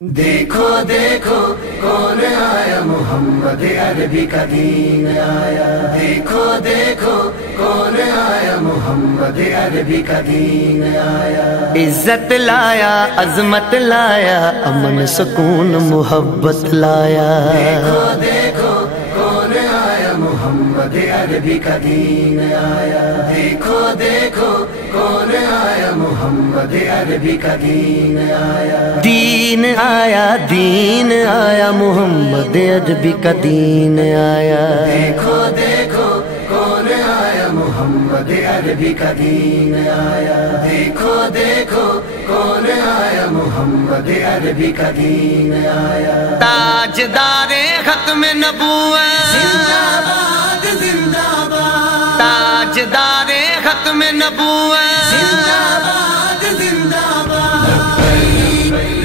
देखो देखो कौन आया, मोहम्मद अरबी का दीन आया। देखो देखो कौन आया, मोहम्मद अरबी का दीन आया। इज्जत लाया, अजमत लाया, अमन सुकून मोहब्बत लाया। देखो देखो कौन आया, मोहम्मद अरबी का दीन आया। देखो देखो कौन आया, मोहम्मद अरबी का दीन आया। दीन आया, दीन आया, मोहम्मद अरबी का दीन आया। देखो देखो कौन आया, मोहम्मद अरबी का दीन आया। देखो देखो कौन आया, मोहम्मद अरबी का दीन आया। ताजदारे खत्म नबूवत, जिंदाबाद जिंदाबाद। ताजदारे खत्म नबूवत, जिंदाबाद जिंदाबाद।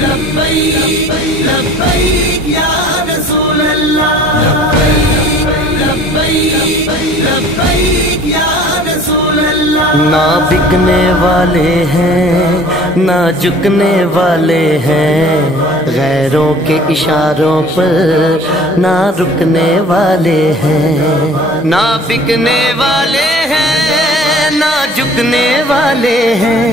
लब्बैक लब्बैक लब्बैक या रसूल अल्लाह। लब्बैक लब्बैक या रसूल अल्लाह। ना बिकने वाले हैं ना झुकने वाले हैं, गैरों के इशारों पर ना रुकने वाले हैं। ना बिकने वाले हैं ना झुकने वाले हैं,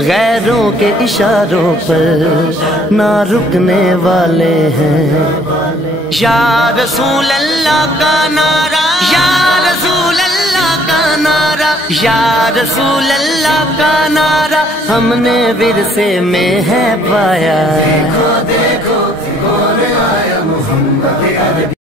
गैरों के इशारों पर ना रुकने वाले हैं। या रसूल अल्लाह का नारा, या रसूल अल्लाह का नारा, या रसूल अल्लाह का नारा हमने विरसे में है पाया। देखो देखो कौन आया, मोहम्मद अरबी